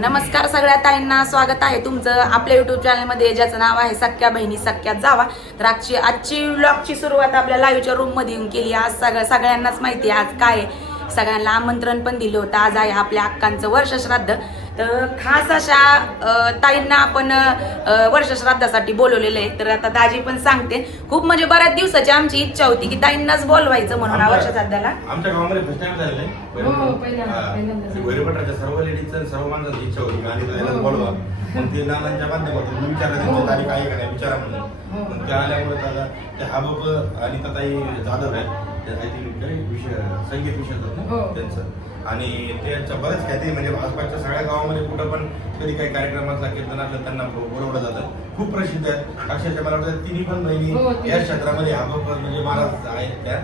नमस्कार सगळ्या ताईंना, स्वागत आहे तुमचं आपल्या युट्यूब चॅनलमध्ये ज्याचं नाव आहे सख्या बहिणी सख्यात जावा. तर आजची व्लॉगची सुरुवात आपल्या लाईव्हच्या रूममध्ये येऊन केली. आज सगळ्यांनाच माहिती आहे आज काय आहे. सगळ्यांना आमंत्रण पण दिलं होतं. आज आहे आपल्या अक्कांचं वर्षश्राद्ध. तर खास अशा ताईंना आपण वर्षश्राद्धासाठी बोलवलेलं आहे. तर आता दाजी पण सांगते, खूप म्हणजे बऱ्याच दिवसाची आमची इच्छा होती की ताईंनाच बोलवायचं म्हणून वर्षश्राद्धाला. आमच्या गावामध्ये फर्स्ट टाइम झालेलं आहे. वैरपटाच्या सर्व लेडीजचं सर्व माणसांची इच्छा होती आणि त्याला बोलवा. मग ते नानांच्या माध्यमातून मी विचारलं त्यांची तारीख आहे का नाही विचारा म्हणून. मग त्या आल्यामुळे दादा ते हाबाब आणि ताई जाधव आहे विषय संगीत विषय त्यांचं आणि त्यांच्या बरेच काय ते म्हणजे आसपासच्या सगळ्या गावामध्ये कुठं पण कधी काही कार्यक्रम असला कीर्तन असलं त्यांना बोलवलं जातं. खूप प्रसिद्ध आहेत. अक्षरशः मला वाटतं तिन्ही पण बहिणी या क्षेत्रामध्ये हाबाब म्हणजे महाराज आहेत त्या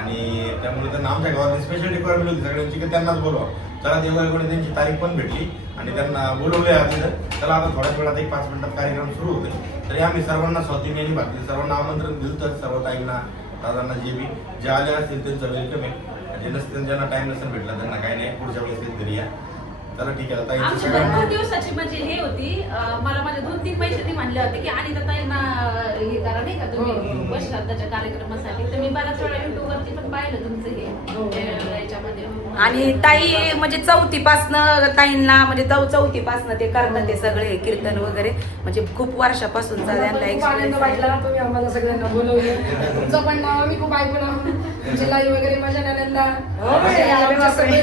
आणि त्यामुळे त्यांना आमच्या गावात स्पेशल रिक्वायरमेंट होती सगळ्यांची की त्यांनाच बोलवा. चला देवळाकडे त्यांची तारीख पण भेटली आणि त्यांना बोलवले आधी. त्याला आता थोड्याच वेळात 1-5 मिनिटात कार्यक्रम सुरू होते. तरी आम्ही सर्वांना स्वातीने आणि बाकी सर्वांना आमंत्रण दिलं. सर्व ताईंना दादांना जे आले असतील त्यांचं वेलकम आहे. जे नसतील ज्यांना टाइम नसेल भेटला त्यांना काही नाही, पुढच्या वेळेस घरी या. चला ठीक आहे. आता आमची भरपूर दिवसाची म्हणजे हे होती. मला माझे 2-3 पैसे म्हणले होते की आणि ताईंना हे करा नाही का तुम्ही वर्षश्राद्धाच्या कार्यक्रमासाठी. तर मी बऱ्याच वेळा युट्यूब वरती पण पाहिलं तुमचं हे याच्यामध्ये. आणि ताई म्हणजे चौथीपासनं ताईंना म्हणजे चौथीपासनं ते करतात ते सगळे कीर्तन वगैरे म्हणजे खूप वर्षापासून त्यांना आनंद वाटला. तुम्ही आम्हाला सगळ्यांना बोलवले. तुमचं पण नाव आम्ही खूप ऐकलं. तुमची लाईव्ह वगैरे माझ्या नंदा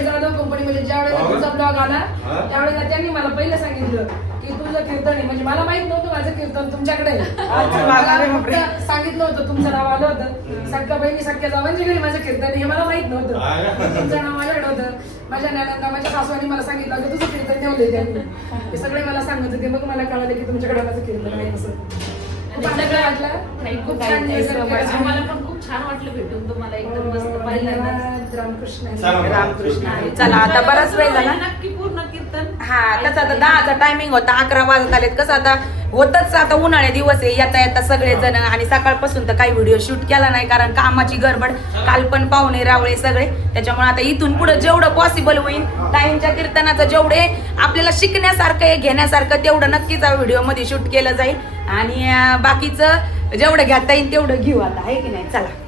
जाधव कंपनी म्हणजे ज्या वेळेला तुमचा ब्लॉग आला त्यावेळेला त्यांनी मला पहिलं सांगितलं की तुझं कीर्तन आहे. म्हणजे मला माहित नव्हतं माझं कीर्तन तुमच्याकडे सांगितलं होतं. तुमचं नाव आलं होतं. सख्या बहिणी सख्या जावांची घरी माझं कीर्तन हे मला माहित नव्हतं. तुमचं नाव माझ्याकडे होतं. माझ्या नंदा माझ्या सासूने मला सांगितलं की तुझं कीर्तन ठेवलंय त्यांनी. ते सगळे मला सांगत होते. मग मला कळालं की तुमच्याकडे माझं कीर्तन आहे असं. आम्हाला पण खूप छान वाटलं भेटून तुम्हाला. एकदम मस्त पहिल्यांदा रामकृष्ण. चला आता बराच वेळ झाला. नक्की पूर्ण कीर्तन. हा कसं आता 10चा टायमिंग होता, 11 वाजत आलेत. कसं आता होतच आता उन्हाळ्या दिवस आहे. येता सगळेजण आणि सकाळपासून तर काही व्हिडिओ शूट केला नाही कारण कामाची गडबड. काल पण पाहुणे रावळे सगळे. त्याच्यामुळे आता इथून पुढे जेवढं पॉसिबल होईल ताईंच्या कीर्तनाचं जेवढे आपल्याला शिकण्यासारखं आहे घेण्यासारखं तेवढं नक्कीच व्हिडिओ मध्ये शूट केलं जाईल आणि बाकीचं जेवढं घेता येईल तेवढं घेऊ आता, आहे की नाही. चला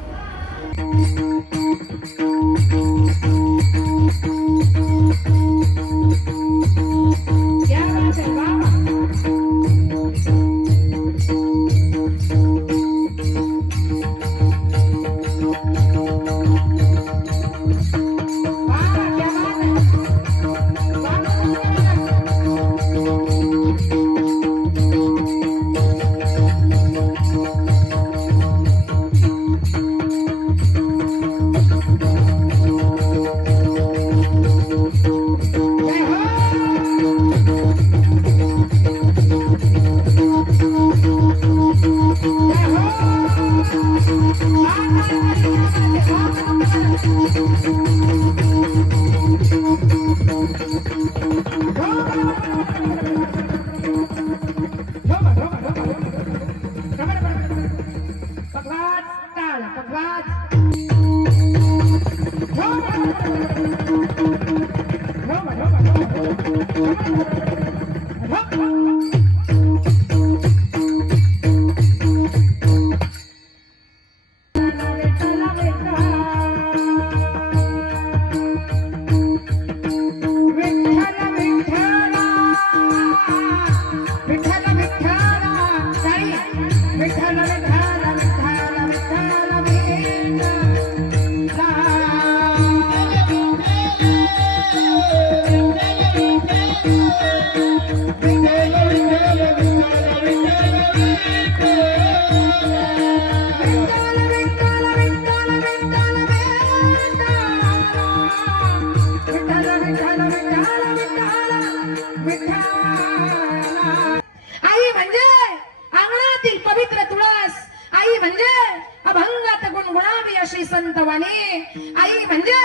आई म्हणजे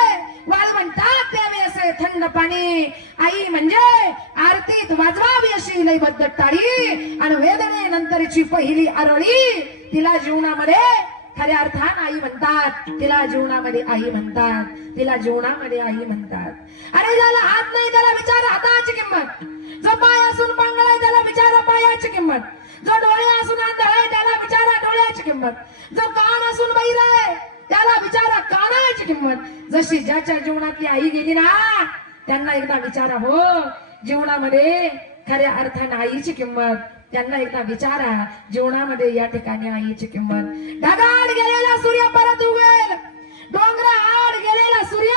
वाळवंटात द्यावे असे थंड पाणी. आई म्हणजे आरतीत वाजवावी अशी लयबद्ध टाळी आणि वेदनेनंतरची पहिली आरळी. तिला जीवनामध्ये खऱ्या अर्थान आई म्हणतात. तिला जीवनामध्ये आई म्हणतात. तिला जीवनामध्ये आई म्हणतात. अरे ज्याला हात नाही त्याला विचार हाताची किंमत. किंमत. जो डोळे असून अंध आहे त्याला विचारा डोळ्याची किंमत. जो कान असून बहिर आहे त्याला विचारा कानाची किंमत. जशी ज्याच्या जीवनातली आई गेली ना त्यांना एकदा विचारा हो जीवनामध्ये खऱ्या अर्थाने आईची किंमत. त्यांना एकदा विचारा जीवनामध्ये या ठिकाणी आईची किंमत. ढगाआड गेलेला सूर्य परत उगवेल, डोंगराआड गेलेला सूर्य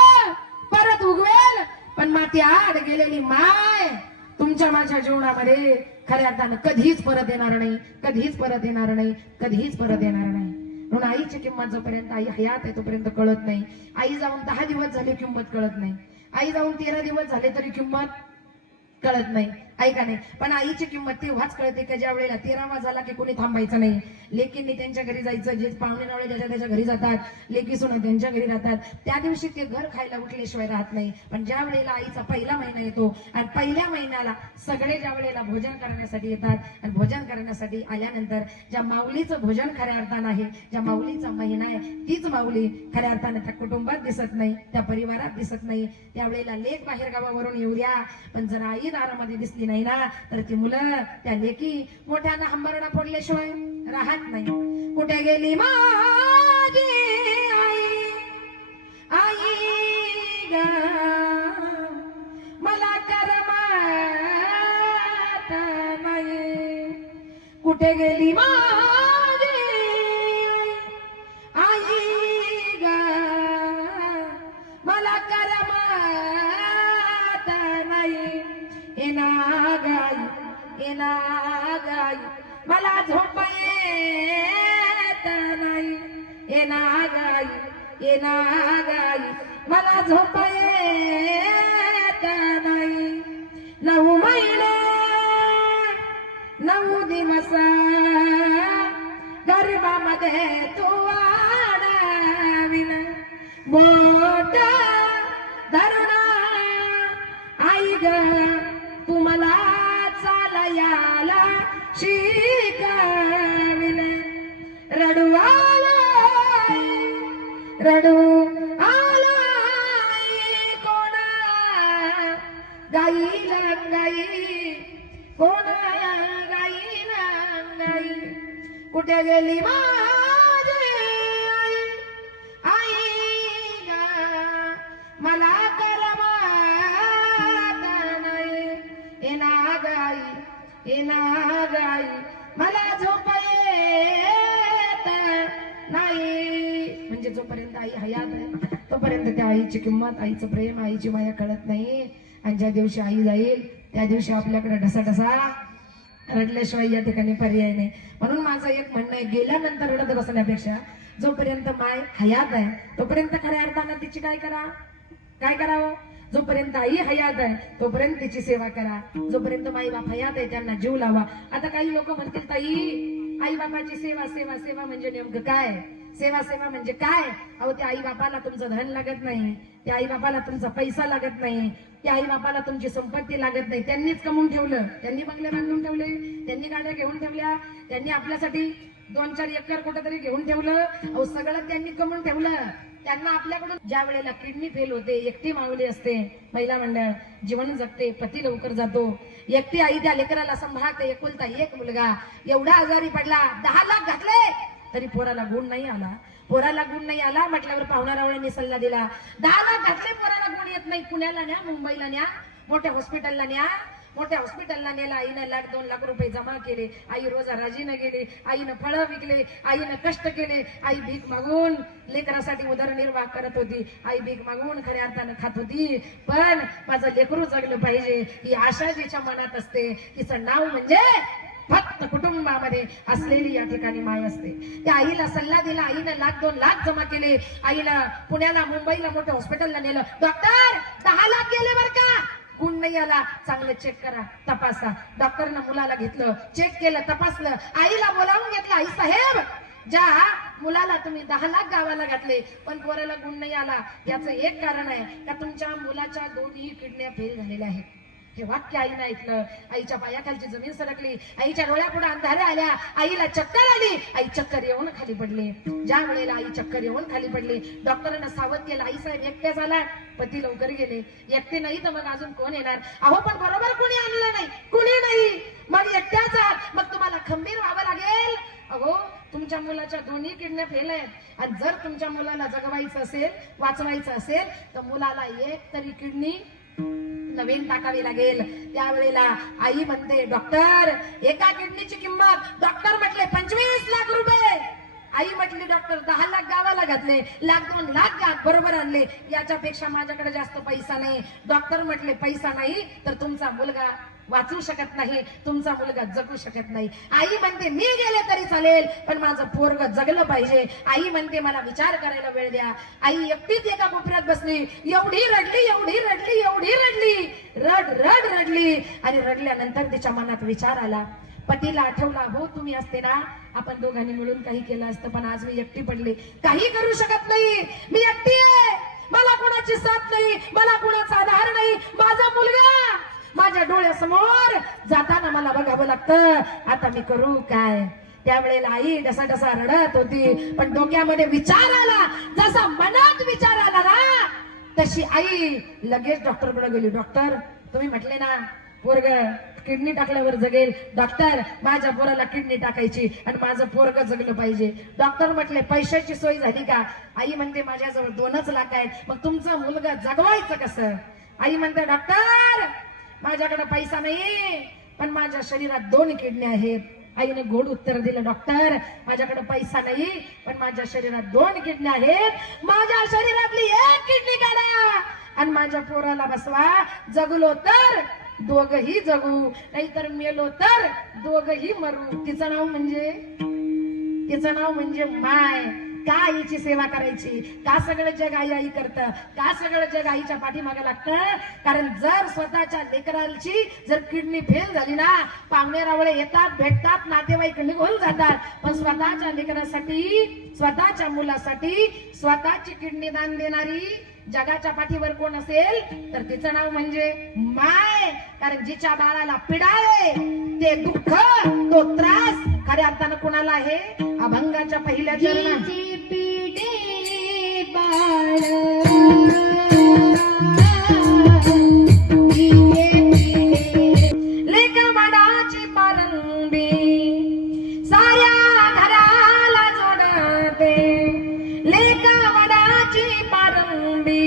परत उगवेल, पण माती आड गेलेली माय तुमच्या माझ्या जीवनामध्ये खऱ्या अर्थानं कधीच परत येणार नाही, कधीच परत येणार नाही, कधीच परत येणार नाही. म्हणून आईची किंमत जोपर्यंत आई हयात आहे तोपर्यंत कळत नाही. आई जाऊन 10 दिवस झाले किंमत कळत नाही. आई जाऊन 13 दिवस झाले तरी किंमत कळत नाही. ऐका नाही, पण आईची किंमत तेव्हाच कळते की ज्या वेळेला 13वा झाला की कोणी थांबायचं नाही. लेकींनी त्यांच्या घरी जायचं, जे पाहुणे रावळे ज्याच्या त्याच्या घरी जातात, लेकी सुना त्यांच्या घरी राहतात, त्या दिवशी ते घर खायला उठल्याशिवाय राहत नाही. पण ज्या वेळेला आईचा पहिला महिना येतो आणि पहिल्या महिन्याला सगळे ज्या वेळेला भोजन करण्यासाठी येतात आणि भोजन करण्यासाठी आल्यानंतर ज्या माऊलीचं भोजन खऱ्या अर्थानं आहे, ज्या माऊलीचा महिना आहे तीच माऊली खऱ्या अर्थानं त्या कुटुंबात दिसत नाही, त्या परिवारात दिसत नाही. त्यावेळेला लेक बाहेर गावावरून येऊ द्या, पण जर आई दारामध्ये दिसली नाही ना तर ती मुलं त्या लेकी मोठ्यानं हंबरडा फोडल्याशिवाय राहत नाही. कुठे गेली माझी आई, आई ग मला करमत नाही. कुठे गेली माझी आई ग मला करमत नाही. येना गाई मला झोप येत नाही. येना गाई मला झोप येत नाही. 9 महिने 9 दिवस गर्भामध्ये तू वाढविन बोट धरून आई ग तू मला चालायला शिकविन. रडू आलाय कोणा गाईला गाई, कोणा गाईला गाई. कुठे गेली माझी आई ग मला करमत नाही. येना गाई मला झोप येत नाही. म्हणजे जोपर्यंत आई हयात आहे तोपर्यंत त्या आईची किंमत, आईचं प्रेम, आईची माया कळत नाही. आणि ज्या दिवशी आई जाईल त्या दिवशी आपल्याकडे ढसा रडल्याशिवाय या ठिकाणी पर्याय नाही. म्हणून माझं एक म्हणणं आहे, गेल्यानंतर रडत बसण्यापेक्षा जोपर्यंत माय हयात आहे तोपर्यंत खऱ्या अर्थानं तिची काय करावं. जोपर्यंत आई हयात आहे तोपर्यंत तिची सेवा करा. जोपर्यंत माई बाप हयात आहे त्यांना जीव लावा. आता काही लोक म्हणतील ताई आई बापाची सेवा सेवा सेवा म्हणजे नेमकं काय? सेवा सेवा म्हणजे काय? अहो त्या आई बापाला तुमचं धन लागत नाही, त्या आई बापाला तुमचा पैसा लागत नाही, त्या आई बापाला तुमची संपत्ती लागत नाही. त्यांनीच कमवून ठेवलं, त्यांनी बंगले बांधून ठेवले, त्यांनी गाड्या घेऊन ठेवल्या, त्यांनी आपल्यासाठी 2-4 एकर कुठेतरी घेऊन ठेवलं. अहो सगळं त्यांनी कमवून ठेवलं. त्यांना आपल्याकडून ज्या वेळेला किडनी फेल होते, एकटी मावली असते, महिला मंडळ जीवन जगते, पती लवकर जातो, एकटी आई त्या लेकराला सांभाळते, एकुलता एक मुलगा एवढा आजारी पडला, 10 लाख घातले तरी पोराला गुण नाही आला. म्हटल्यावर पाहुणारावळ्यांनी सल्ला दिला, 10 लाख घातले पोराला गुण येत नाही, पुण्याला न्या, मुंबईला न्या, मोठ्या हॉस्पिटलला न्या. मोठ्या हॉस्पिटलला नेला. आईनं 1-2 लाख रुपये जमा केले. आई रोजा राजीनं गेले, आईनं फळं विकले, आईनं कष्ट केले. आई भीक मागून लेकरासाठी उदरनिर्वाह करत होती. आई भीक मागून खऱ्या अर्थानं खात होती. पण माझं लेकरू जगलं पाहिजे ही आशा जिच्या मनात असते, तिचं नाव म्हणजे फक्त कुटुंबामध्ये असलेली या ठिकाणी माय असते. त्या आईला सल्ला दिला. आईनं 1-2 लाख जमा केले. आईनं पुण्याला, मुंबईला मोठ्या हॉस्पिटलला नेलं. डॉक्टर 10 लाख गेले बरं का, गुण नाही आला, चांगलं चेक करा, तपासा. डॉक्टरनं मुलाला घेतलं, चेक केलं, तपासलं. आईला बोलावून घेतलं, आई साहेब ज्या मुलाला तुम्ही 10 लाख गावाला घातले पण पोराला गुण नाही आला, याचं एक कारण आहे का तुमच्या मुलाच्या 2ही किडन्या फेल झालेल्या आहेत. हे वाक्य आईनं ऐकलं. आईच्या पायाखालची जमीन सरकली, आईच्या डोळ्यापुढे अंधाऱ्या आल्या, आईला चक्कर आली, आई चक्कर येऊन खाली पडली. ज्या वेळेला आई चक्कर येऊन खाली पडली, डॉक्टरांना सावध केलं, आई साहेब एकट्या झाला, पती लवकर गेले, एकटे नाही तर मग अजून कोण येणार? अहो पण बरोबर कोणी आणलं नाही, कुणी नाही, मग एकट्याच आहात, मग तुम्हाला तुमच्या मुलाच्या दोन्ही किडन्या फेल आहेत आणि जर तुमच्या मुलाला जगवायचं असेल, वाचवायचं असेल तर मुलाला एक तरी किडनी नवीन टाकावी लागेल. त्यावेळेला आई म्हणते डॉक्टर एका किडनीची किंमत, डॉक्टर म्हटले 25 लाख रुपये. आई म्हटली डॉक्टर 10 लाख गावाला घातले, 1,00,000-2,00,000 बरोबर आणले, याच्यापेक्षा माझ्याकडे जास्त पैसा नाही. डॉक्टर म्हटले पैसा नाही तर तुमचा मुलगा वाचू शकत नाही, तुमचा मुलगा जगू शकत नाही. आई म्हणते मी गेले तरी चालेल पण माझं पोरग जगलं पाहिजे. आई म्हणते मला विचार करायला वेळ द्या. आई एकटीच एका कोपऱ्यात बसली, एवढी रडली एवढी रडली एवढी रडली, रड रडली आणि रडल्यानंतर तिच्या मनात विचार आला. पतीला आठवला, हो तुम्ही असते ना आपण दोघांनी मिळून काही केलं असतं, पण आज मी एकटी पडली, काही करू शकत नाही, मी एकटी आहे, मला कुणाची साथ नाही, मला कुणाचा आधार नाही. माझा मुलगा माझ्या डोळ्यासमोर जाताना मला बघावं लागतं, आता मी करू काय. त्यावेळेला आई डसा रडत होती पण डोक्यामध्ये विचार आला. जसा मनात विचार आला ना तशी आई लगेच डॉक्टरकडे गेली. डॉक्टर तुम्ही म्हटले ना पोरग किडनी टाकल्यावर जगेल, डॉक्टर माझ्या पोराला किडनी टाकायची आणि माझं पोरग जगलं पाहिजे. डॉक्टर म्हटले पैशाची सोय झाली का. आई म्हणते माझ्याजवळ 2 लाख आहेत, मग तुमचा मुलगा जगवायचं कसं. आई म्हणते डॉक्टर माझ्याकडे पैसा नाही पण माझ्या शरीरात 2 किडनी आहेत. आईने गोड उत्तर दिलं, डॉक्टर माझ्याकडे पैसा नाही पण माझ्या शरीरात 2 किडनी आहेत, माझ्या शरीरातली 1 किडनी काढा आणि माझ्या पोराला बसवा. जगलो तर दोघही जगू, नाहीतर मेलो तर दोघही मरू. तिचं नाव म्हणजे माय. का आईची सेवा करायची, का सगळं जग आई करतं, का सगळं जग आईच्या पाठीमागे लागतं. कारण जर स्वतःच्या लेकराची जर किडनी फेल झाली ना, पाहुणे रावळे येतात, भेटतात, नातेवाईक निघून जातात, पण स्वतःच्या लेकरासाठी, स्वतःच्या मुलासाठी स्वतःची किडनी दान देणारी जगाच्या पाठीवर कोण असेल तर तिचं नाव म्हणजे माय. कारण जिच्या बाळाला पीडा आहे, ते दुःख, तो त्रास खऱ्या अर्थानं कोणाला आहे, अभंगाच्या पहिल्या चरणात. लेका वडाची पारंबी साऱ्या घराला जोडते, लेका वडाची पारंबी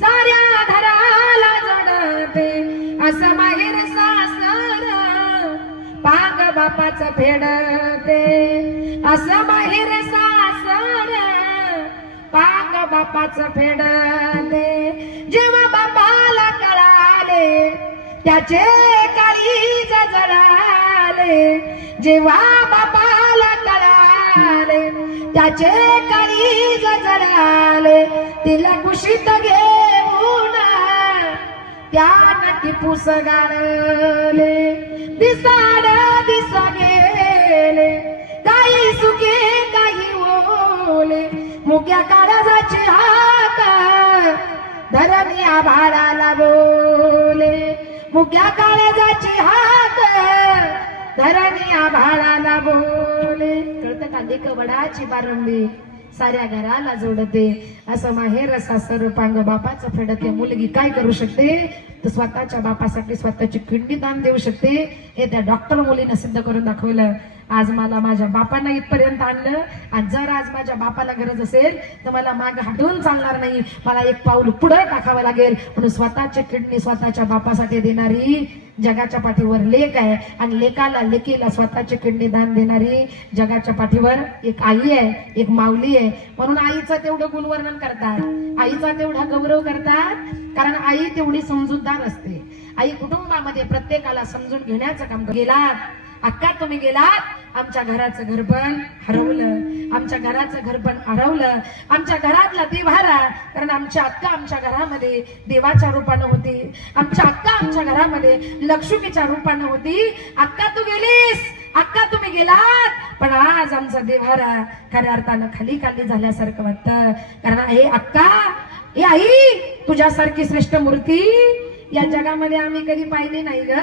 साऱ्या घराला जोडते. असं माहेर सासर पाग बापाचं फेडते, असं माहेर सासर पाग बापाचं फेडते. जेव्हा बापाला कळाले त्याचे काळीज जळाले, जेव्हा बापाला कळाले त्याचे काळीज जळाले. तिला कुशीत घेऊन त्यानं टिपूस गाळले, दिसाड दिस गेले, काही सुखे काही ओले. मुक्या काळजाची हाक धरणी आभाळाला बोले, मुक्या काळजाची हाक धरणी आभाळाला बोले. कळतं का, लेक वडाची पारंबी साऱ्या घराला जोडते, असं माहेर सासर पांग बापाचं फेडते. मुलगी काय करू शकते तर स्वतःच्या बापासाठी स्वतःची किडनी दान देऊ शकते. हे त्या डॉक्टर मुलीने सिद्ध करून दाखवलं. आज मला माझ्या बापांना इथपर्यंत आणलं आणि जर आज माझ्या बापाला गरज असेल तर मला माग हटवून चालणार नाही, मला एक पाऊल पुढे टाकावं लागेल. म्हणून स्वतःची किडनी स्वतःच्या बापासाठी देणारी जगाच्या पाठीवर लेक आहे आणि लेकाला लेकीला स्वतःची किडनी दान देणारी जगाच्या पाठीवर एक आई आहे, एक माऊली आहे. म्हणून आईचं तेवढं गुणवर्णन करतात, आईचा तेवढा गौरव करतात, कारण आई तेवढी समजूतदार असते. आई कुटुंबामध्ये प्रत्येकाला समजून घेण्याचं काम गेलात. अक्का तुम्ही गेलात, आमच्या घराचं घरपण हरवलं, आमच्या घराचं घरपण हरवलं, आमच्या घरातला देवारा. कारण आमच्या अक्का आमच्या घरामध्ये देवाच्या रूपानं होती, आमच्या अक्का आमच्या घरामध्ये लक्ष्मीच्या रूपानं होती. अक्का तू गेलीस, अक्का तुम्ही गेलात, पण आज आमचा देवारा खऱ्या अर्थानं खाली खाली झाल्यासारखं वाटतं. कारण हे अक्का, हे आई, तुझ्यासारखी श्रेष्ठ मूर्ती या जगामध्ये आम्ही कधी पाहिली नाही ग.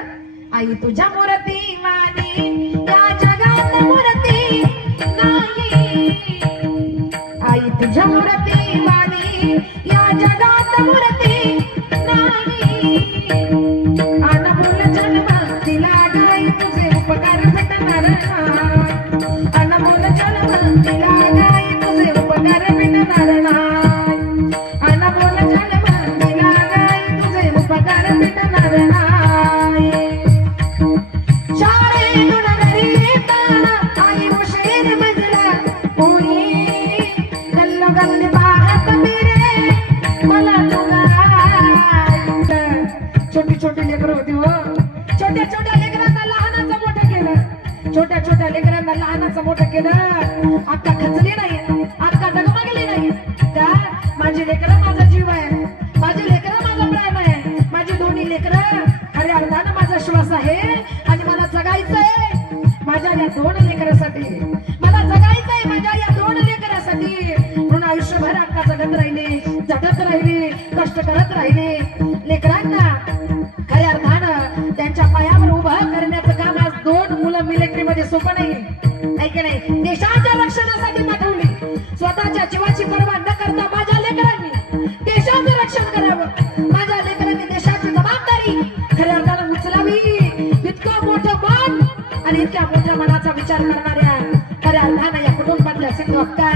आई तुझ्या मूर्ती वाणी या जगात मूर्ती नाही, आई तुझ्या मूर्ती वाणी या जगात मूर्ती नाही. अनमोल जन्म दिला गाई तुझे उपकार भेटणार, अनमोल जन्म छोट्या छोट्या लेकरांना लहानाचं मोठं केलं, छोट्या छोट्या लेकरांना लहानाचं मोठं केलं. अक्का खचली नाही, अक्का डगमगली नाही. का माझी लेकरं माझा जीव आहे, माझी लेकरं माझा प्राण आहे, माझी दोन्ही लेकरं खऱ्या अर्थानं माझा श्वास आहे. आणि मला जगायचंय माझ्या या दोन लेकरासाठी, मला जगायचंय माझ्या या दोन लेकरासाठी. म्हणून आयुष्यभर अक्का जगत राहिली, झटत राहिली, कष्ट करत राहिली. लेकरांना खऱ्या अर्थानं त्यांच्या पायावर उभं करण्याचं काम आज दोन मुलं मिलिटरीमध्ये सोपं नाही आहे की नाही. देशाच्या रक्षणासाठी पाठवली, स्वतःच्या जीवाची पर्वा न करता माझ्या लेकरांनी देशाचं रक्षण करावं. माझ्या लेकरांनी देशाची जबाबदारी खऱ्या अर्थानं उचलावी. इतकं मोठं मन आणि इतक्या मोठ्या मनाचा विचार करणाऱ्या खऱ्या अर्थानं या कुटुंबातल्या सिंधू अक्का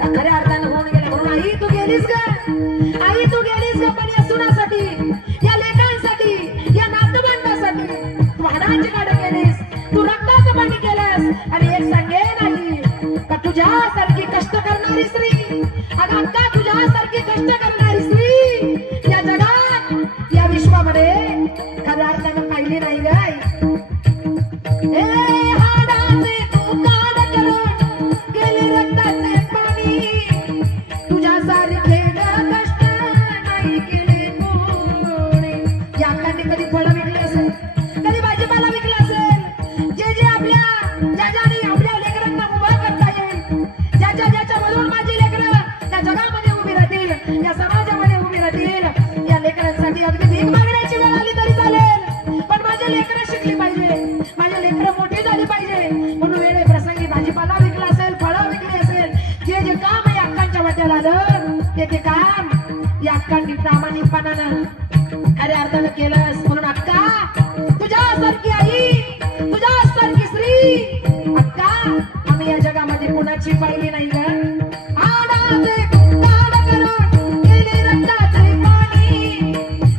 खऱ्या अर्थानं होऊन गेल्या. म्हणून आई तू गेलीस ग, आई तू गेलीस ग, पण या सुनासाठी, या लेकांसाठी, या नातवंडासाठी तू हाडांची गाडं केलीस, तू रक्ताचं पाणी केलंस. आणि एक सांगेन आई का तुझ्यासारखी कष्ट करणारी स्त्री, अगं अक्का तुझ्यासारखी कष्ट करणारी स्त्री या जगात, या विश्वामध्ये खऱ्या अर्थानं पाहिली नाही ग आई. हाडाचे तू काढ करून गेले रक्ताचे पाणी, तुझ्यासारखे कष्ट नाही केले कोणी. या अक्कांनी कधी फळं विकली असेल, कधी भाजीपाला विकला असेल, जे आपल्या ज्याने आपल्या लेकरांना उभा करता येईल, ज्याच्यामधून माझी लेकरं या जगामध्ये उभी राहतील, या समाजामध्ये उभी राहतील. या लेकरांसाठी अगदी भीक मागण्याची वेळ आली तरी चालेल, पण माझे लेकरं शिकली पाहिजे, माझे लेकरं मोठी झाली पाहिजे. म्हणून वेळे प्रसंगी भाजीपाला विकला असेल, फळं विकली असेल, जे काम या अक्कांच्या वाट्याला आलं ते काम या अक्कांनी प्रामाणिकपणानं खऱ्या अर्थानं केलंस. म्हणून अक्का तुझ्यासारखी आई, तुझ्यासारखी स्त्री अक्का आम्ही या जगामध्ये कुणाची पाहिली नाही ग. आडाचे काढ करून गेले रक्ताचे पाणी,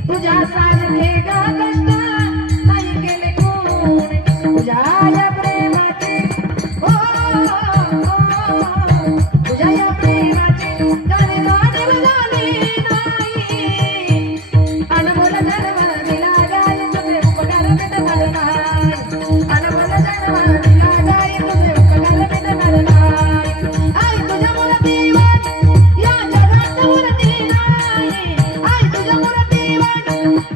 तुझ्यासारखे ग कष्ट नाही केले कोणी. तुझ्या या प्रेमाचे तुझ्या या प्रेमाचे गाणे जाणीव झाली नाही. अनमोल जन्म दिला गाय तुझे उपकार मिटणार नाही, अनमोल जन्म दिला गाय तुझे उपकार मिटणार नाही. आई तुझ्या मूर्तीवर या जगात मूर्ती नाही, आई तुझ्या मूर्तीवर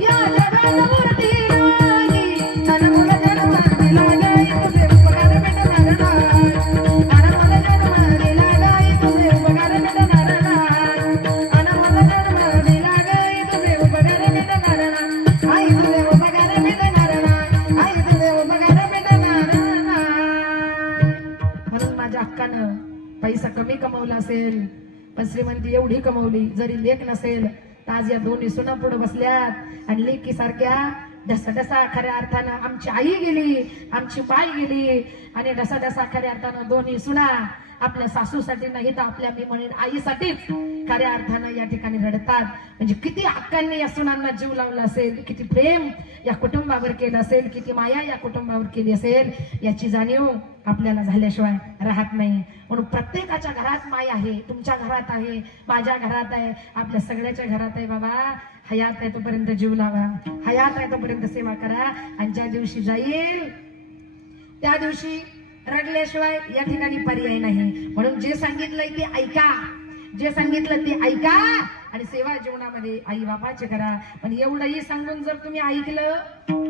या जगात मूर्ती नाही. अनमोल जन्म दिला गाय तुझे उपकार मिटणार नाही, अनमोल जन्म दिला गाय तुझे उपकार मिटणार नाही, अनमोल जन्म दिला गाय तुझे उपकार मिटणार नाही. आई तुझे उपकार मिटणार नाही, आई तुझे उपकार मिटणार नाही. म्हणून माझ्या हक्कानं पैसा कमी कमवला असेल, पण श्रीमंती एवढी कमवली, जरी लेख नसेल तर आज या दोन्ही सुना पुढे बसल्यात. आणि लेकी सारख्या ढसा खऱ्या अर्थानं आमची आई गेली, आमची बाई गेली, आणि ढसा खऱ्या अर्थानं दोन्ही सुना आपल्या सासूसाठी नाही तर आपल्या मी म्हणेन आईसाठीच खऱ्या अर्थानं या ठिकाणी रडतात. म्हणजे किती हक्कांनी या सुनांना जीव लावला असेल, किती प्रेम या कुटुंबावर केलं असेल, किती माया या कुटुंबावर केली असेल, याची जाणीव आपल्याला झाल्याशिवाय राहत नाही. म्हणून प्रत्येकाच्या घरात माय आहे, तुमच्या घरात आहे, माझ्या घरात आहे, आपल्या सगळ्याच्या घरात आहे. बाबा हयात आहे तोपर्यंत जीव लावा, हयात आहे तोपर्यंत सेवा करा. आणि ज्या दिवशी जाईल त्या दिवशी रडल्याशिवाय या ठिकाणी पर्याय नाही. म्हणून जे सांगितलंय ते ऐका, जे सांगितलं ते ऐका आणि सेवा जीवनामध्ये आई बापाची करा. पण एवढंही सांगून जर तुम्ही ऐकलं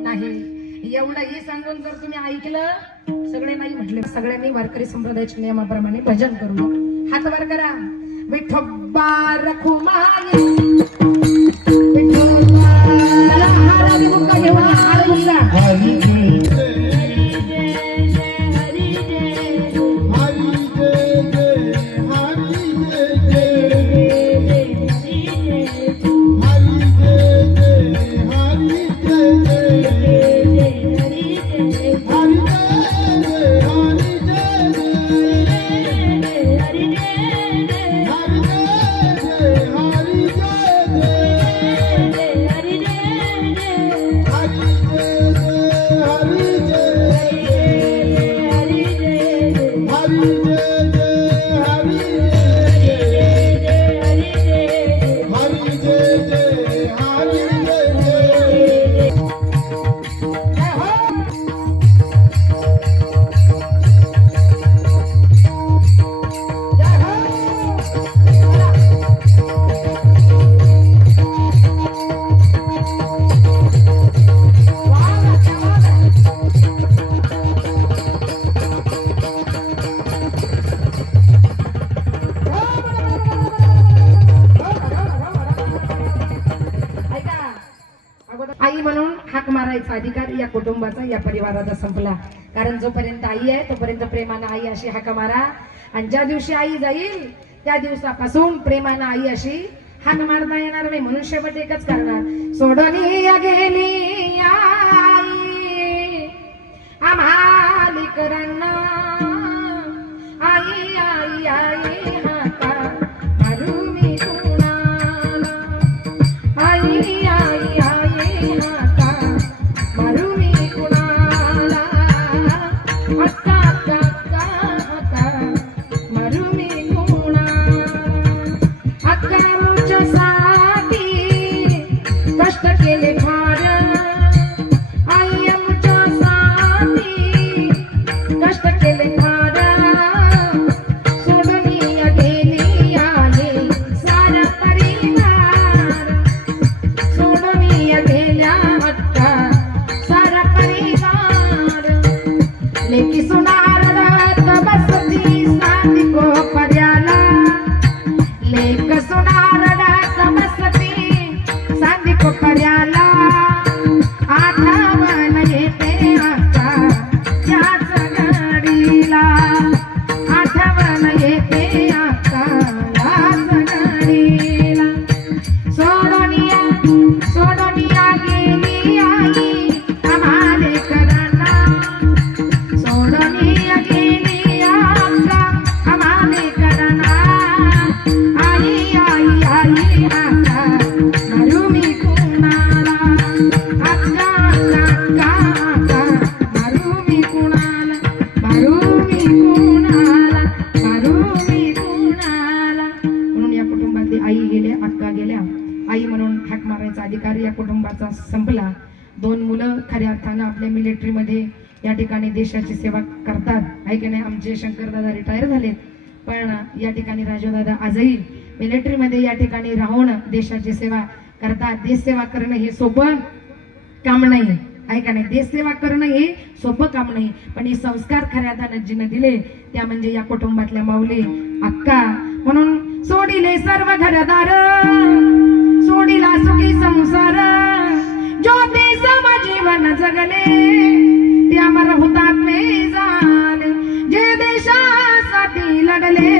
नाही, एवढंही सांगून जर तुम्ही ऐकलं, सगळे नाही म्हटले, सगळ्यांनी वारकरी संप्रदायाच्या नियमाप्रमाणे भजन करू. हात वर करा. विठोबा रखू मागे, विठोबा चला हाराने मुक्का घेऊन हार मुक्का. मारायचा अधिकार या कुटुंबाचा, या परिवाराचा संपला. कारण जोपर्यंत आई आहे तोपर्यंत प्रेमानं आई अशी हाका मारा, आणि ज्या दिवशी आई जाईल त्या दिवसापासून प्रेमानं आई अशी हाक मारता येणार नाही. म्हणून शेवट एकच करणार, सोडून गेली आई आम्हा लेकरांना, आई आई आई हाका मारू मी कुणाला, आई आई आई हाका मारू मी कुणाला, अक्का अक्का अक्का हाका मारू मी कुणाला. अक्का आमच्यासाठी कष्ट केले फार, आई आमच्यासाठी कष्ट केले फार, सोडून गेली आहे सारा परिवार, सोडून गेल्या अक्का सारा परिवार. लेकी सुनार रात बसती सांदी कोपर्याला, लेक सुनार रात बसती सांदी कोपर्याला, आठवण येते अक्का याच घडीला, आठवण येते अक्का याच घडीला. सोडूनिया गेली आई आम्हा लेकरांना, सोडूनिया गेली अक्का आम्हा लेकरांना, आई आई आई अक्का मारू मी कुणाला, अक्का अक्का अक्का अक्का मारू मी कुणाला, मारू मी कुणाला, मारू मी कुणाला. म्हणून या कुटुंबातली आई गेल्या, अक्का गेल्या, आई म्हणून हाक मारायचा अधिकार या कुटुंबाचा संपला. 2 मुलं खऱ्या अर्थानं आपल्या मिलिटरीमध्ये या ठिकाणी देशाची सेवा करतात, आहे की नाही. आमचे शंकरदादा रिटायर झालेत, पण या ठिकाणी राजूदादा आजही मिलिटरीमध्ये या ठिकाणी राहून देशाची सेवा करतात. देश सेवा करणं हे सोपं काम नाही, आहे का नाही. देश सेवा करणं हे सोपं काम नाही, पण हे संस्कार खऱ्या अर्थानं जिनं दिले त्या म्हणजे या कुटुंबातल्या माऊली अक्का. म्हणून सोडिले सर्व घरदार, सोडिला सुखी संसार, ज्योती सम जीवन जगले, ते अमर हुतात्मे झाले, जे देशासाठी लढले,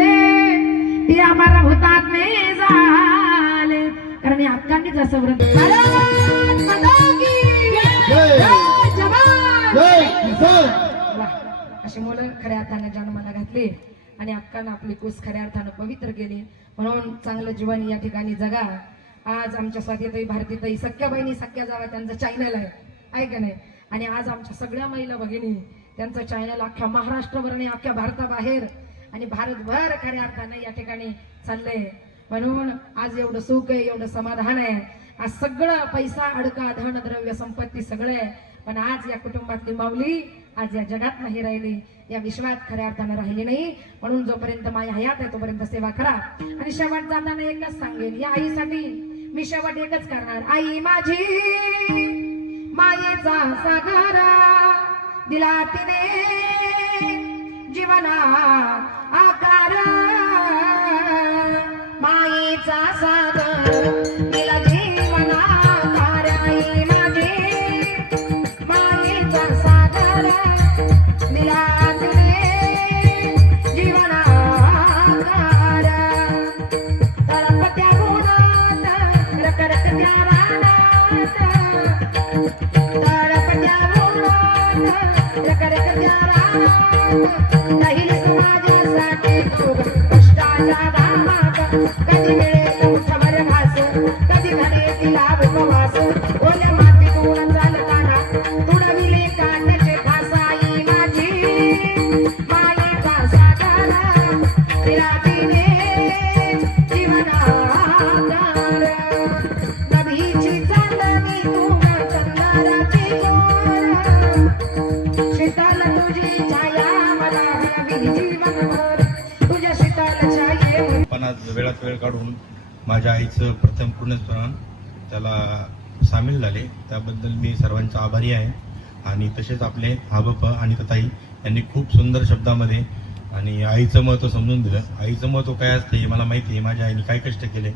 ते अमर हुतात्मे झाले. कारण या अक्कांनीच असं व्रत, भारत माता की जय, जवान जय किसान. अशी मुलं खऱ्या अर्थानं जन्माला घातली आणि अक्कानं आपली कुस खऱ्या अर्थानं पवित्र केली. म्हणून चांगलं जीवन या ठिकाणी जगा. आज आमच्या स्वातीताई, भारतीताई, सख्या बहिणी, सख्या जावा त्यांचं चॅनल आहे का नाही. आणि आज आमच्या सगळ्या महिला भगिनी त्यांचं चॅनल अख्ख्या महाराष्ट्रभर आणि अख्ख्या भारताबाहेर आणि भारतभर खऱ्या अर्थानं या ठिकाणी चाललंय. म्हणून आज एवढं सुख आहे, एवढं समाधान आहे. आज सगळं पैसा, अडका, धन, द्रव्य, संपत्ती सगळं आहे, पण आज या कुटुंबातली माऊली आज या जगात नाही राहिली, या विश्वात खऱ्या अर्थानं राहिली नाही. म्हणून जोपर्यंत माया हयात आहे तोपर्यंत सेवा करा. आणि शेवट जाताना एकच सांगेन, या आईसाठी मी शेवट एकच करणार, आई माझी मायेचा सागर दिला तिने जीवना आकार, मायेचा सागर दिला जीवना आकार, आई माझी मायेचा सागर दिला तिने जीवना आकार, तळपत्या गुणात रखरखत्या रानात, तळपत्या गुणात रखरखत्या रानात, राहील समाजासाठी तू कष्टाच्या दामात, कधी मिळेल मुठभर घास, कधी घडे लाभ उपवास, ओल्या मातीतून चालताना तुडविले काट्याचे फास, आई माझी मायेचा सागर दिला तिने जीवना आकार, नदीची चांदणी तू चंदनाची गोर, शीतल तुझी छाया मला हवी जीवनभर, तुझ्या शीतल छायेवर. पण आज वेळात वेळ काढून माझ्या आईचं प्रथम पुण्यस्मरण त्याला सामील झाले, त्याबद्दल मी सर्वांचा आभारी आहे. आणि तसेच आपले आबाप आणि ताई यांनी खूप सुंदर शब्दामध्ये आणि आईचं महत्त्व समजून दिलं. आईचं महत्त्व काय असतं हे मला माहिती आहे, माझ्या आईने काय कष्ट केले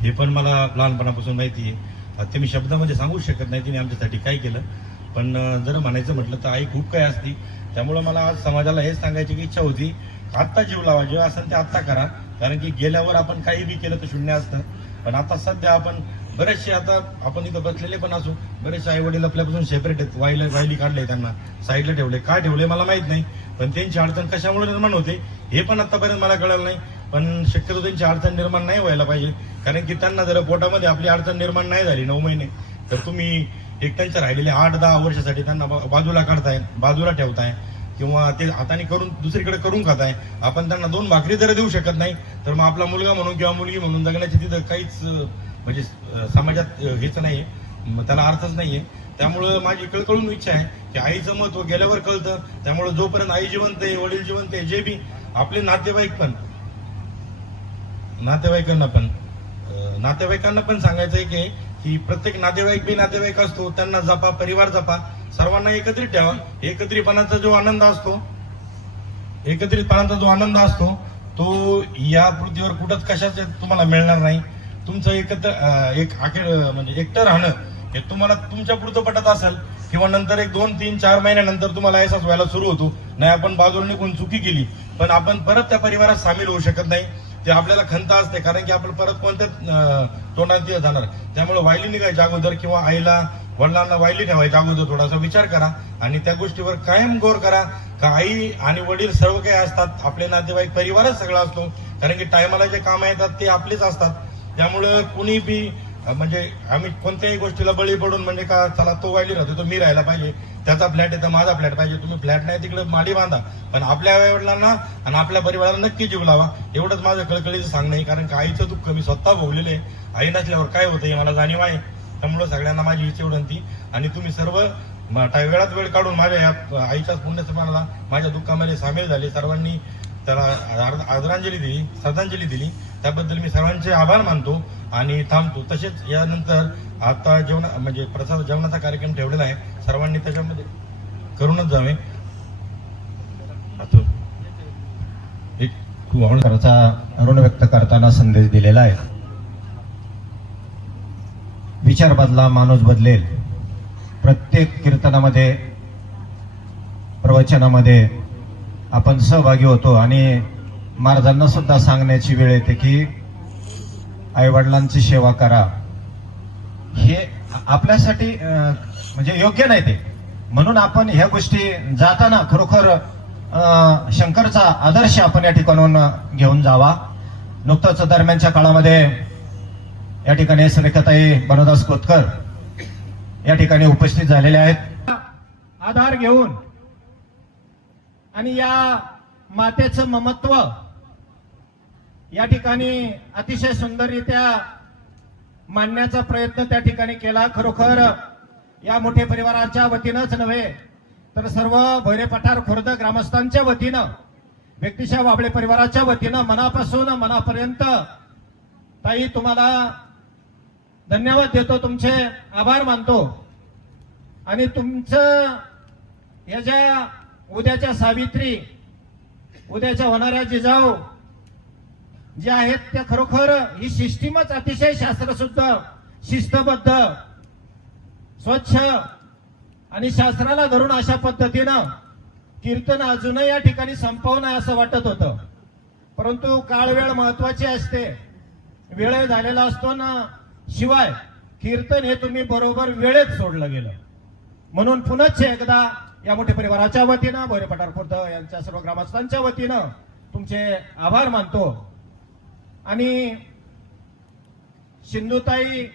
हे पण मला लहानपणापासून माहिती आहे. ते मी शब्दामध्ये सांगू शकत नाही तिने आमच्यासाठी काय केलं, पण जर म्हणायचं म्हटलं तर आई खूप काही असती. त्यामुळं मला आज समाजाला हेच सांगायची की इच्छा होती, आत्ता जीव लावा, जेव्हा असेल ते आत्ता करा. कारण की गेल्यावर आपण काही बी केलं तर शून्य असतं. पण आता सध्या आपण बरेचसे, आता आपण इथं बसलेले पण असू, बरेचसे आई वडील आपल्यापासून सेपरेट आहेत. वायली काढले, त्यांना साईडला ठेवले. काय ठेवले मला माहित नाही, पण त्यांची अडचण कशामुळे निर्माण होते हे पण आतापर्यंत मला कळलं नाही. पण शक्यतो त्यांची अडचण निर्माण नाही व्हायला पाहिजे. कारण की त्यांना जर पोटामध्ये आपली अडचण निर्माण नाही झाली 9 महिने, तर तुम्ही एक त्यांच्या राहिलेले 8-10 वर्षासाठी त्यांना बाजूला काढताय, बाजूला ठेवताय, किंवा ते हाताने करून दुसरीकडे करून खाताय. आपण त्यांना 2 भाकरी जर देऊ शकत नाही, तर मग आपला मुलगा म्हणून किंवा मुलगी म्हणून जगण्याची तिथं काहीच म्हणजे समाजात हेच नाहीये, त्याला अर्थच नाहीये. त्यामुळं माझी कळकळून इच्छा आहे की आईचं महत्व गेल्यावर कळतं. त्यामुळे जोपर्यंत आई जिवंत आहे, वडील जिवंत आहे, जे बी आपले नातेवाईकांना पण सांगायचं आहे की प्रत्येक नातेवाईक बी नातेवाईक असतो, त्यांना जपा, परिवार जपा, सर्वांना एकत्रित ठेवा. एकत्रितपणाचा जो आनंद असतो तो या पृथ्वीवर कुठंच कशाच तुम्हाला मिळणार नाही. तुमचं एकटं राहणं हे तुम्हाला तुमच्या पुरतं पटत असेल, किंवा नंतर 1, 2, 3, 4 महिन्यानंतर तुम्हाला अहसास व्हायला सुरू होतो, नाही आपण बाजूला निघून चुकी केली, पण आपण परत त्या परिवारात सामील होऊ शकत नाही. ते आपल्याला खंत असते, कारण की आपण परत कोणत्या तोंडात जाणार. त्यामुळे वायली निघायच्या अगोदर किंवा आईला वडिलांना वायली ठेवायच्या अगोदर थोडासा विचार करा आणि त्या गोष्टीवर कायम गौर करा का आई आणि वडील सर्व काही असतात, आपले नातेवाईक परिवारच सगळा असतो. कारण की टायमाला जे काम येतात ते आपलेच असतात. त्यामुळं कुणी बी म्हणजे आम्ही कोणत्याही गोष्टीला बळी पडून म्हणजे का चला तो वायली राहतो तो मी राहायला पाहिजे, त्याचा फ्लॅट आहे तर माझा फ्लॅट पाहिजे. तुम्ही फ्लॅट नाही तिकडे माडी बांधा, पण आपल्या आई वडिलांना आणि आपल्या परिवाराला नक्की जीव लावा. एवढंच माझं कळकळीचं सांगणं आहे. कारण का आईचं दुःख मी स्वतः भोगलेलं आहे. आई नसल्यावर काय होतं हे मला जाणीव आहे. त्यामुळं सगळ्यांना माझी हीच विनंती, आणि तुम्ही सर्व वेळात वेळ काढून माझ्या या आईच्याच पुण्यस्मरणाला माझ्या दुःखामध्ये सामील झाले. सर्वांनी त्याला आदरांजली दिली, श्रद्धांजली दिली, त्याबद्दल मी सर्वांचे आभार मानतो आणि थांबतो. तसेच यानंतर आता प्रसाद जेवणाचा कार्यक्रम ठेवलेला आहे, सर्वांनी त्याच्यामध्ये करूनच जावे. एक ऋण व्यक्त करताना संदेश दिलेला आहे. विचार बदला, माणूस बदलेल. प्रत्येक कीर्तनामध्ये, प्रवचनामध्ये आपण सहभागी होतो आणि महाराजांना सुद्धा सांगण्याची वेळ येते की आई वडिलांची सेवा करा. हे आपल्यासाठी म्हणजे योग्य नाही ते. म्हणून आपण ह्या गोष्टी जाताना खरोखर शंकरचा आदर्श आपण या ठिकाणून घेऊन जावा. नुकतंच दरम्यानच्या काळामध्ये या ठिकाणी सुरेखाताई बनोदास कोतकर या ठिकाणी उपस्थित झालेले आहेत. आधार घेऊन आणि या मातेचं ममत्व या ठिकाणी अतिशय सुंदररित्या मांडण्याचा प्रयत्न त्या ठिकाणी केला. खरोखर या मोठ्या परिवाराच्या वतीनंच नव्हे तर सर्व भैरे पठार खुर्द ग्रामस्थांच्या वतीनं, व्यक्तिशः वाबळे परिवाराच्या वतीनं मनापासून मनापर्यंत ताई तुम्हाला धन्यवाद देतो, तुमचे आभार मानतो. आणि तुमचं या ज्या उद्याच्या सावित्री, उद्याच्या होणाऱ्या जिजाऊ ज्या आहेत त्या खरोखर ही सिस्टीमच अतिशय शास्त्रशुद्ध, शिस्तबद्ध, स्वच्छ आणि शास्त्राला धरून अशा पद्धतीनं कीर्तन अजूनही या ठिकाणी संपवू नये असं वाटत होतं. परंतु काळ वेळ महत्वाची असते, वेळ झालेला असतो ना. शिवाय कीर्तन हे तुम्ही बरोबर वेळेत सोडलं गेलं. म्हणून पुनश्च एकदा या मोठ्या परिवाराच्या वतीनं, भैरे पठार खुर्द यांच्या सर्व ग्रामस्थांच्या वतीनं तुमचे आभार मानतो. आणि सिंधुताई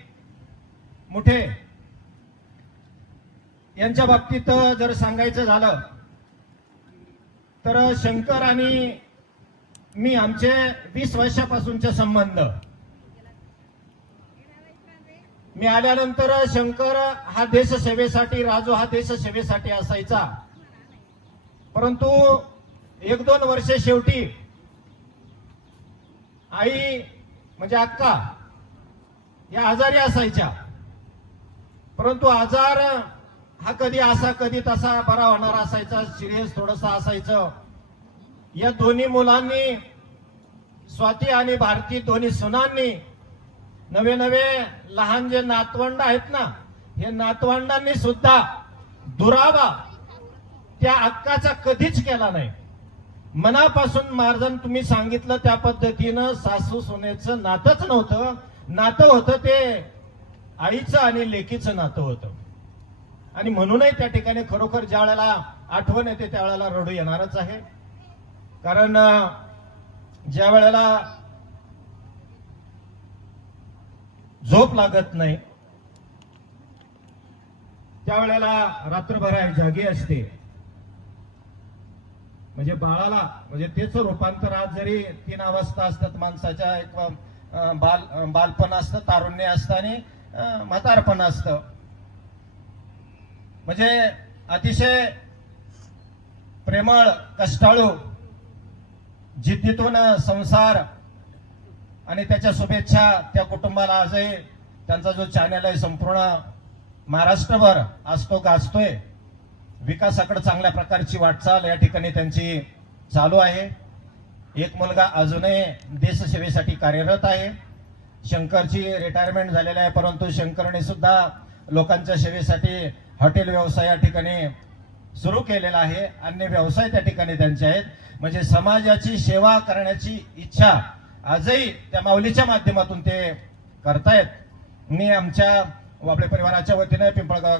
मुठे यांच्या बाबतीत जर सांगायचं झालं तर शंकर आणि मी आमचे 20 वर्षापासूनचे संबंध. मी आल्यानंतर शंकर हा देशसेवेसाठी, राजू हा देशसेवेसाठी असायचा. परंतु 1-2 वर्षे शेवटी आई म्हणजे अक्का या आजारी असायच्या. परंतु आजार हा कधी असा कधी तसा बरा होणार असायचा, सिरियस थोडंसं असायचं. या दोन्ही मुलांनी, स्वाती आणि भारती दोन्ही सुनांनी, नवे नवे लहान जे नातवंड आहेत ना, हे नातवंडांनी सुद्धा दुरावा त्या अक्काचा कधीच केला नाही. मनापासून महाराजांनी तुम्ही सांगितलं त्या पद्धतीनं सासू सुनेचं नातंच नव्हतं. नातं होतं ते आईचं आणि लेकीचं नातं होतं. आणि म्हणूनही त्या ठिकाणी खरोखर ज्या वेळेला आठवण येते त्यावेळेला रडू येणारच आहे. कारण ज्या वेळेला झोप लागत नाही त्यावेळेला रात्रभर आई जागी असते. म्हणजे बाळाला म्हणजे तेच रूपांतर आज जरी 3 अवस्था असतात माणसाच्या, एक बालपण असतं, तारुण्य असतं आणि म्हातारपण असतं. म्हणजे अतिशय प्रेमळ, कष्टाळू, जिद्दीतून संसार आणि त्याच्या शुभेच्छा त्या कुटुंबाला आजही त्यांचा जो चॅनल आहे संपूर्ण महाराष्ट्रभर असतो गाजतोय. विकासाकडे चांगल्या प्रकारची वाटचाल या ठिकाणी त्यांची चालू आहे. एक मुलगा अजूनही देशसेवेसाठी कार्यरत आहे. शंकरची रिटायरमेंट झालेली आहे, परंतु शंकरने सुद्धा लोकांच्या सेवेसाठी हॉटेल व्यवसाय या ठिकाणी सुरू केलेला आहे. अन्य व्यवसाय त्या ठिकाणी त्यांचे आहेत. म्हणजे समाजाची सेवा करण्याची इच्छा आजही त्या माऊलीच्या माध्यमातून ते करतायत. मी आमच्या आपल्या परिवाराच्या वतीनं, पिंपळगाव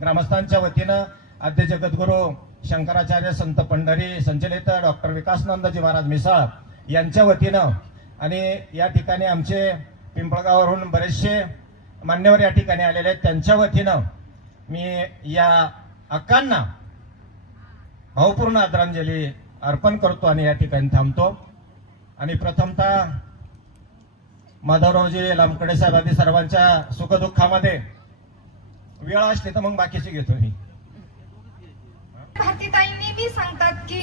ग्रामस्थांच्या वतीनं आद्य जगद्गुरू शंकराचार्य संत पंढरी संचलित डॉक्टर विकासनंदजी महाराज मिसाळ यांच्या वतीनं आणि या ठिकाणी आमचे पिंपळगाववरून बरेचसे मान्यवर या ठिकाणी आलेले आहेत त्यांच्या वतीनं मी या अक्कांना भावपूर्ण आदरांजली अर्पण करतो आणि या ठिकाणी थांबतो. आणि प्रथमतः माधवरावजी लामकडे साहेब आदी सर्वांच्या सुखदुःखामध्ये वेळ असली तर मग बाकीची घेतो मी. भारतीताईंनी बी सांगतात की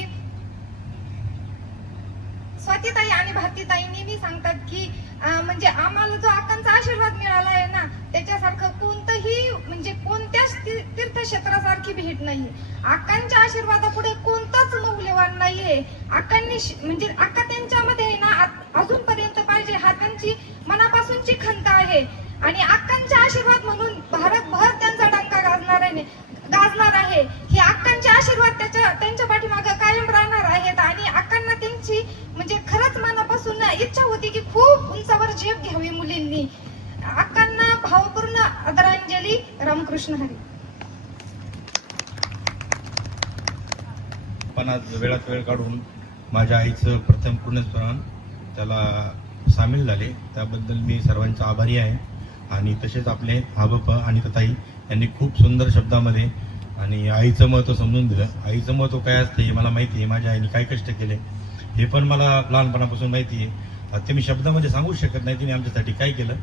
स्वातीताई आणि भारतीताईंनी बी सांगतात की म्हणजे आम्हाला जो आकांचा आशीर्वाद मिळाला आहे ना त्याच्यासारखं कोणतंही म्हणजे कोणत्याच तीर्थक्षेत्रासारखी भेट नाहीये. आकांच्या आशीर्वादापुढे कोणताच मौल्यवान नाहीये. आकांनी म्हणजे आका त्यांच्यामध्ये आहे ना अजूनपर्यंत पाहिजे हा त्यांची मनापासूनची खंत आहे. आणि आकांचा आशीर्वाद म्हणून भारतभर त्यांचा डंका गाजणार आहे. हे आकांचे आशीर्वाद त्यांच्या पाठीमागे कायम राहणार आहेत. आणि आकांना त्यांची म्हणजे खरंच मनापासून इच्छा होती की खूप उंचावर झेप घ्यावी मुलींनी. आकांना भावपूर्ण आदरांजली. रामकृष्ण हरी. पण आज वेळात वेळ काढून माझ्या आईचं प्रथम पुण्यस्मरण त्याला सामील झाले त्याबद्दल मी सर्वांचा आभारी आहे. आणि तसेच आपले आबाप आणि ताई यांनी खूप सुंदर शब्दामध्ये आणि आईचं महत्त्व समजून दिलं. आईचं महत्त्व काय असतं हे मला माहिती आहे. माझ्या आईने काय कष्ट केले हे पण मला लहानपणापासून माहिती आहे. ते मी शब्दामध्ये सांगू शकत नाही तिने आमच्यासाठी काय केलं.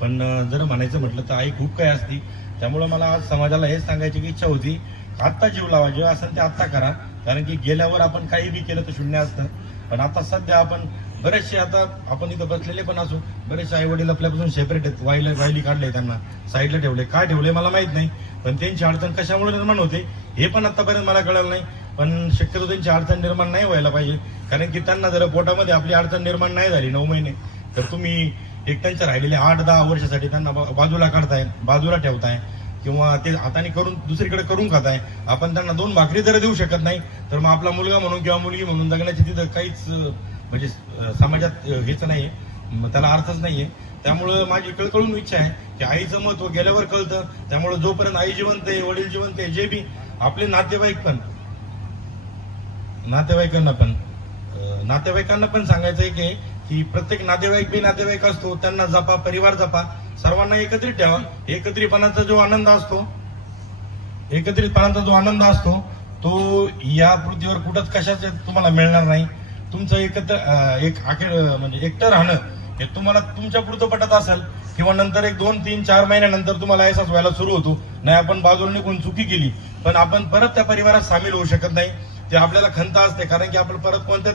पण जर म्हणायचं म्हटलं तर आई खूप काय असती. त्यामुळं मला आज समाजाला हेच सांगायची की इच्छा होती आत्ता जीव लावा, जेव्हा असेल ते आत्ता करा. कारण की गेल्यावर आपण काही बी केलं तर शून्य असतं. पण आता सध्या आपण बरेचसे आता आपण इथं बसलेले पण असू बरेचसे आई वडील आपल्यापासून सेपरेट आहेत. वायली काढले, त्यांना साईडला ठेवले. काय ठेवले मला माहित नाही. पण त्यांची अडचण कशामुळे निर्माण होते हे पण आतापर्यंत मला कळलं नाही. पण शक्यतो त्यांची अडचण निर्माण नाही व्हायला पाहिजे. कारण की त्यांना जर पोटामध्ये आपली अडचण निर्माण नाही झाली 9 महिने तर तुम्ही एकट्यांच्या राहिलेले 8-10 वर्षासाठी त्यांना बाजूला काढताय, बाजूला ठेवताय किंवा ते हाताने करून दुसरीकडे करून खाताय. आपण त्यांना 2 भाकरी जर देऊ शकत नाही तर मग आपला मुलगा म्हणून किंवा मुलगी म्हणून जगण्याची तिथं काहीच म्हणजे समाजात हेच नाहीये, त्याला अर्थच नाहीये. त्यामुळं माझी कळकळून इच्छा आहे की आईचं महत्व गेल्यावर कळतं. त्यामुळे जोपर्यंत आई जिवंत आहे, वडील जिवंत आहे, जे बी आपले नातेवाईकांना पण सांगायचं आहे की प्रत्येक नातेवाईक बी नातेवाईक असतो, त्यांना जपा, परिवार जपा, सर्वांना एकत्रित ठेवा. एकत्रितपणाचा जो आनंद असतो तो या पृथ्वीवर कुठंच कशाच तुम्हाला मिळणार नाही. तुमचं एकटं राहणं हे तुम्हाला तुमच्या पुरतं पटत असेल किंवा नंतर 1, 2, 3, 4 महिन्यानंतर तुम्हाला अहसास व्हायला सुरू होतो नाही आपण बाजूला निघून चुकी केली. पण आपण परत त्या परिवारात सामील होऊ शकत नाही. ते आपल्याला खंत असते कारण की आपण परत कोणत्या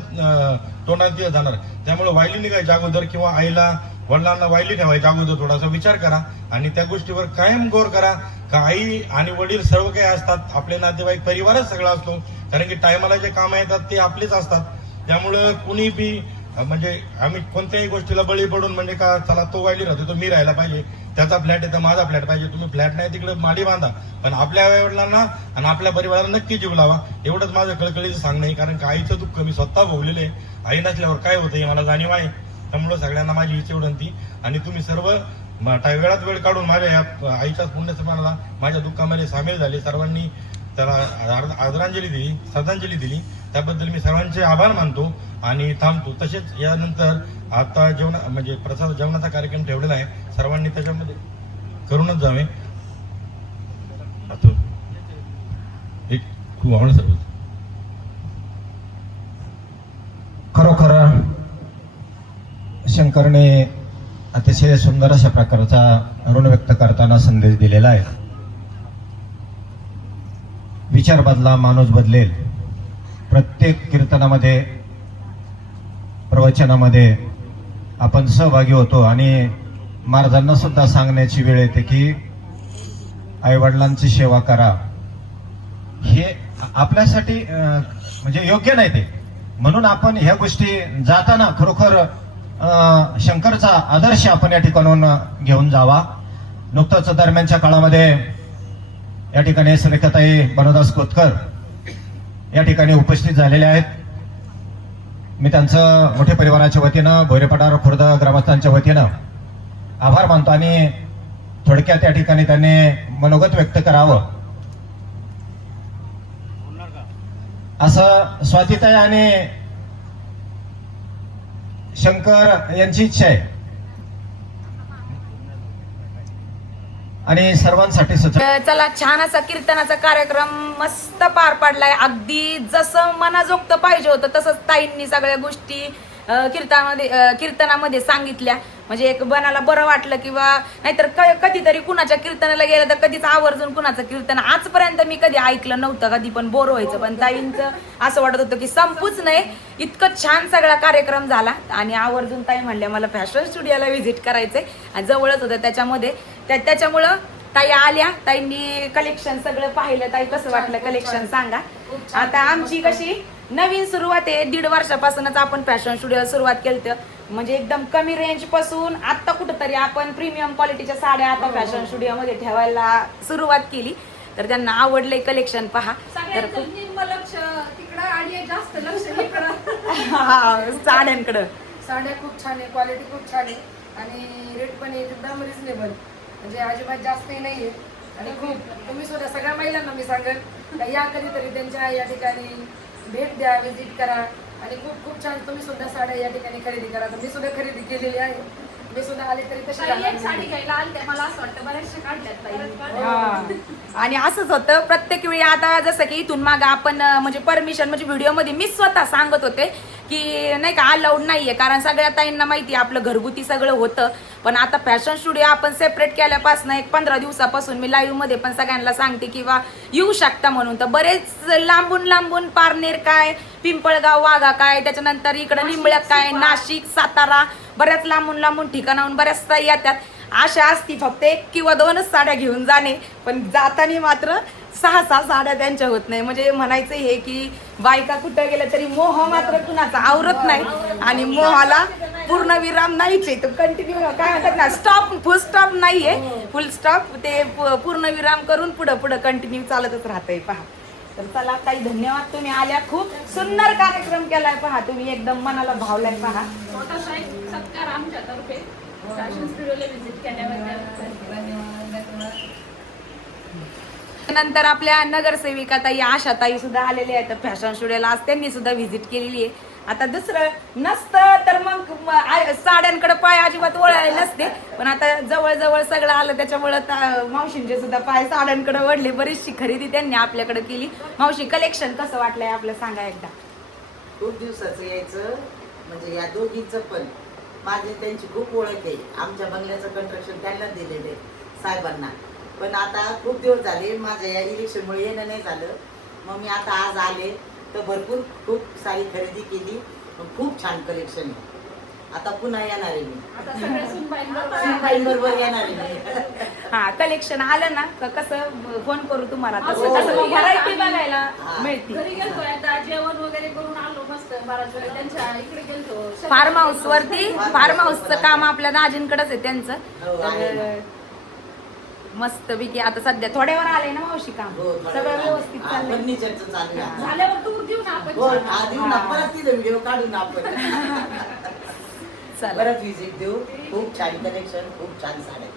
तोंडात जाणार. त्यामुळे वायली निघायच्या अगोदर किंवा आईला वडिलांना वायली ठेवायच्या अगोदर थोडासा विचार करा आणि त्या गोष्टीवर कायम गौर करा का आई आणि वडील सर्व काही असतात. आपले नातेवाईक परिवारच सगळा असतो. कारण की टायमाला जे काम येतात ते आपलेच असतात. त्यामुळं कुणी बी म्हणजे आम्ही कोणत्याही गोष्टीला बळी पडून म्हणजे का चला तो वाईली राहतो तो मी राहायला पाहिजे, त्याचा फ्लॅट आहे तर माझा फ्लॅट पाहिजे, तुम्ही फ्लॅट नाही तिकडे माडी बांधा, पण आपल्या आईवडिलांना आणि आपल्या परिवाराला नक्की जीव लावा, एवढंच माझं कळकळीचं सांगणं आहे. कारण का आईचं दुःख मी स्वतः भोगलेले आहे, आई नसल्यावर काय होतं हे मला जाणीव आहे. त्यामुळे सगळ्यांना माझी हीच विनंती, आणि तुम्ही सर्व वेळात वेळ काढून माझ्या या आईच्या पुण्यस्मरणाला माझ्या दुःखामध्ये सामील झाले, सर्वांनी त्याला आदरांजली दिली, श्रद्धांजली दिली, त्याबद्दल मी सर्वांचे आभार मानतो आणि थांबतो. तसेच यानंतर आता म्हणजे प्रसाद जेवणाचा कार्यक्रम ठेवलेला आहे, सर्वांनी त्याच्यामध्ये करूनच जावे. एक खूप आवड सर्व खरोखर शंकरने अतिशय सुंदर अशा प्रकारचा ऋण व्यक्त करताना संदेश दिलेला आहे. विचार बदला माणूस बदलेल. प्रत्येक कीर्तनामध्ये प्रवचनामध्ये आपण सहभागी होतो आणि महाराजांना सुद्धा सांगण्याची वेळ येते की आईवडिलांची सेवा करा. हे आपल्यासाठी म्हणजे योग्य नाही ते, म्हणून आपण ह्या गोष्टी जाताना खरोखर शंकरचा आदर्श आपण या ठिकाणून घेऊन जावा. नुकतंच दरम्यानच्या काळामध्ये या ठिकाणी सुरेखाताई बनोदास कोतकर या ठिकाणी उपस्थित झालेले आहेत. मी त्यांचं मोठ्या परिवाराच्या वतीनं, भोयरेपठार खुर्द ग्रामस्थांच्या वतीनं आभार मानतो आणि थोडक्यात या ठिकाणी त्यांनी मनोगत व्यक्त करावं असं स्वातीताई आणि शंकर यांची इच्छा आहे आणि सर्वांसाठी चला, छान असा कीर्तनाचा कार्यक्रम मस्त पार पडलाय. अगदी जसं मनाजोगतं पाहिजे होतं तसंच ताईंनी सगळ्या गोष्टी कीर्तनामध्ये सांगितल्या. म्हणजे एक मनाला बरं वाटलं, किंवा नाहीतर कधीतरी कुणाच्या कीर्तनाला गेलं तर कधीच आवर्जून कुणाचं कीर्तन आजपर्यंत मी कधी ऐकलं नव्हतं, कधी पण बोर व्हायचं. पण ताईंचं असं वाटत होतं की संपूच नाही, इतकं छान सगळा कार्यक्रम झाला. आणि आवर्जून ताई म्हणल्या मला फॅशन स्टुडिओला व्हिजिट करायचंय, आणि जवळच होतं त्याच्यामध्ये त्याच्यामुळं ताई आल्या. ताईंनी कलेक्शन सगळं पाहिलं. ताई कसं वाटलं कलेक्शन सांगा. आता आमची कशी नवीन सुरुवात आहे, 1.5 वर्षापासूनच आपण फॅशन स्टुडिओला सुरुवात केली. म्हणजे एकदम कमी रेंज पासून आता कुठंतरी आपण प्रीमियम क्वालिटीच्या साड्या आता फॅशन स्टुडिओ मध्ये ठेवायला सुरुवात केली. तर त्यांना आवडले कलेक्शन पहा. तर लक्ष तिकडं आणि जास्त लक्ष साड्यांकडं. साड्या खूप छान आहे, क्वालिटी खूप छान आहे आणि रेट पण एकदम रिझनेबल, म्हणजे अजिबात जास्तही नाहीये. आणि खूप तुम्ही सुद्धा सगळ्या महिलांना मी सांगेन या कधीतरी त्यांच्या या ठिकाणी भेट द्या, व्हिजिट करा. आणि खूप खूप छान तुम्ही सुद्धा साड्या या ठिकाणी खरेदी करा. तर मी सुद्धा खरेदी केलेली आहे, मी सुद्धा आले तरी तशी साडी घ्यायला आली मला असं वाटतं बऱ्याचशा काढल्यात. आणि असंच होतं प्रत्येक वेळी. आता जसं की इथून मागं आपण म्हणजे परमिशन म्हणजे व्हिडिओमध्ये मी स्वतः सांगत होते की नाही का अलाउड नाहीये, कारण सगळ्या ताईंना माहिती आपलं घरगुती सगळं होतं. पण आता फॅशन स्टुडिओ आपण सेपरेट केल्यापासून एक 15 दिवसापासून मी लाईव्ह मध्ये पण सगळ्यांना सांगते किंवा येऊ शकता म्हणून. तर बरेच लांबून पारनेर काय, पिंपळगाव, वाघा काय, त्याच्यानंतर इकडं निंबळ्यात काय, नाशिक, सातारा, बऱ्याच लांबून ठिकाणाहून बऱ्याच ताई येतात. आशा असती फक्त 1 किंवा 2च साड्या घेऊन जाणे, पण जाताना मात्र 6 साड्या त्यांच्या होत नाही. म्हणजे म्हणायचं हे की बायका कुठं गेल्या तरी मोह मात्र कुणाचा आवरत नाही, आणि मोहाला पूर्ण विराम नाहीच आहे. तो कंटिन्यू काय म्हणतात ना, फुल स्टॉप नाहीये, फुल स्टॉप ते पूर्ण विराम करून पुढं कंटिन्यू चालतच राहतंय. पहा, तर चला ताई धन्यवाद, तुम्ही आल्या. खूप सुंदर कार्यक्रम केलाय. पहा तुम्ही एकदम मनाला भावलाय. पहा छोटासा एक सत्कार आमच्यातर्फे फॅशन स्टुडिओला व्हिजिट केल्याबद्दल. नंतर आपल्या नगरसेविका ताई आशा ताई सुद्धा आलेल्या आहेत फॅशन स्टुडिओला. आज त्यांनी सुद्धा व्हिजिट केलेली आहे. आता दुसरं नसतं तर मग साड्यांकडे पाय अजिबात वळायला नसते, पण आता जवळ सगळं आलं त्याच्यामुळं मावशींचे सुद्धा पाय साड्यांकडे वळले. बरीचशी खरेदी त्यांनी आपल्याकडे केली. मावशी कलेक्शन कसं वाटलंय आपलं सांगा एकदा. खूप दिवसाचं यायचं, म्हणजे या दोघींचं पण माझी त्यांची खूप ओळख आहे. आमच्या बंगल्याचं कंस्ट्रक्शन त्यांना दिलेलं आहे साहेबांना. पण आता खूप दिवस झाले माझ्या या इलेक्शनमुळे येणं नाही झालं. मग मी आता आज आले तर भरपूर खूप सारी खरेदी केली. खूप छान कलेक्शन आहे आता पुन्हा येणार आहे मी आता सगळ्या सुनबाईंबरोबर सुनबाईंबरोबर येणार आहे मी. हा कलेक्शन आलं ना का कसं फोन करू तुम्हाला तसं हो. कसं व्हरायटी बघायला हा. मिळते. घरी गेलतो एकदा जेवण वगैरे करून आलो मस्त बराच वेळ त्यांच्या इकडे गेलतो फार्म हाऊस वरती फार्म हाऊसचं काम आपल्या दाजींकडेच आहे त्यांचं. हो, आहे ना. तर मस्त पैकी आता सध्या थोड्यावर आले ना मावशी काम हो, सगळं व्यवस्थित चाललंय. फर्निचरचं चालू आहे. झाल्यावर टूर देऊ ना आपण हो छान. हा देऊ ना परत तिथे व्हिडिओ काढू ना आपण चला परत व्हिजिट देऊ. खूप छान कलेक्शन खूप छान साड्या